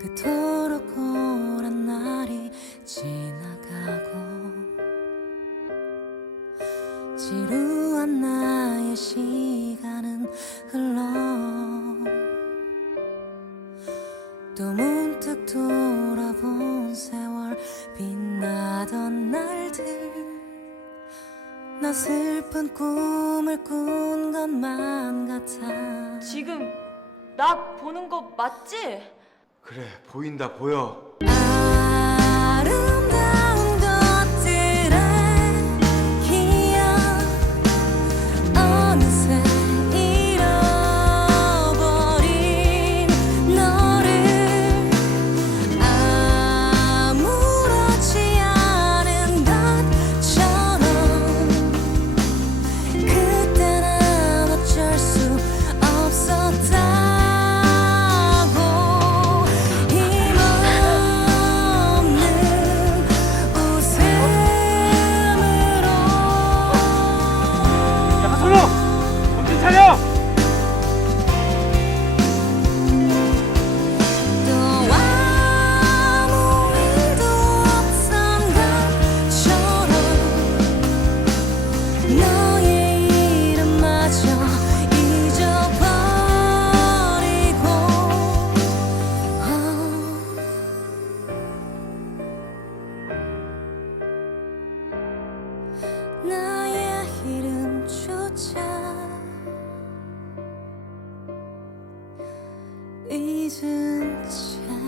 그토록 오랜 날이 지나가고 지루한 나의 시간은 흘러 또 문득 돌아본 세월 빛나던 날들 나 슬픈 꿈을 꾼 것만 같아 지금 나 보는 거 맞지? 그래 보인다 보여 나의 이름조차. 잊은 채